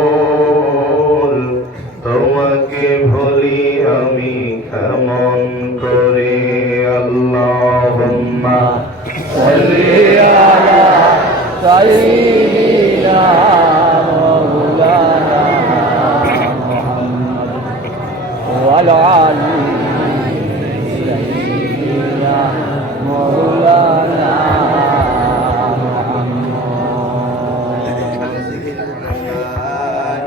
রাসূল তোমাকে ভুলি আমি কেমন করে আল্লাহ সাল্লি আলা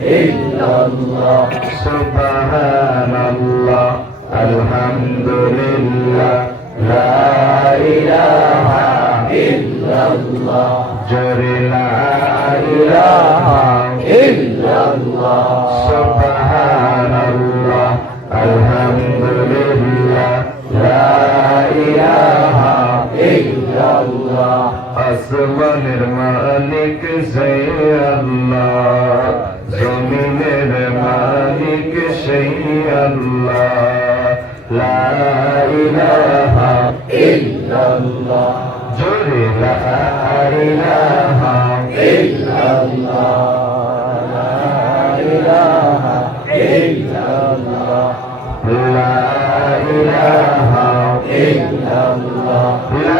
illallah subhanallah alhamdulillah la ilaha illallah jare la ilaha illallah subhanallah জমিনের মালিক সেই আল্লাহ। জমিনের মালিক সেই আল্লাহ। লা ইলাহা ইল্লাল্লাহ। জোরে লা ইলাহা ইল্লাল্লাহ। লা ইলাহা ইল্লাল্লাহ। লা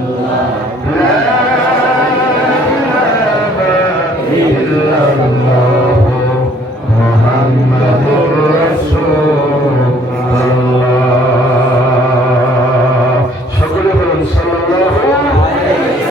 lado.